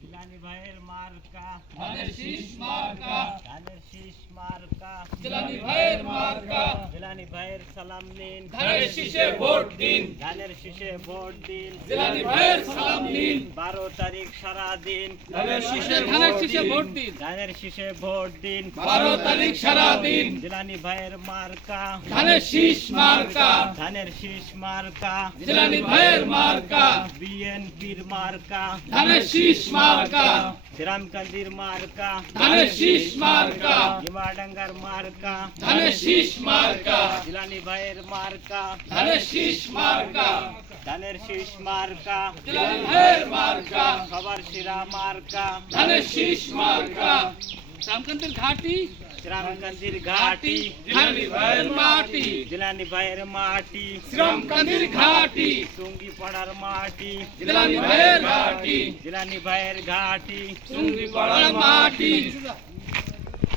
জিলানী ভাইয়ের মার্কা ধানের শীষ মার্কা, ধানের শীষ মার্কা জিলানী ভাইয়ের মার্কা, জিলানী ভাইয়ের সালাম নিন ধানের শীষে ভোট দিন, ধানের শীষে ভোট দিন জিলানী ভাইয়ের সালাম নিন, 12 তারিখ সারা দিন ধানের শীষে ভোট দিন, ধানের শীষে ভোট দিন 12 তারিখ সারা দিন, জিলানী ভাইয়ের মার্কা ধানের শীষ মার্কা, ধানের শীষ মার্কা জিলানী ভাইয়ের মার্কা, বিএনপির মার্কা ধানের শীষ মার্কা, শ্রীরামকান্দির মার্কা ধানের শীষ মার্কা, হিমাডাঙ্গার মার্কা ধানের শীষ মার্কা, জিলানী ভাইয়ের মার্কা ধানের শীষ মার্কা, ধানের শীষ মার্কা জিলানী ভাইয়ের মার্কা, সবার শিরা মার্কা ধানের শীষ মার্কা, রামকান্তের ঘাটি, শ্রীরামকান্দির ঘাটি জিলানী ভাইয়ের মাটি, জিলানী ভাইয়ের মাটি শ্রীরামকান্দির ঘাটি, টুঙ্গি পাড়ার মাটি জিলানী ভাইয়ের ঘাটি, জিলানী ভাইয়ের ঘাটি টুঙ্গি পাড়ার মাটি,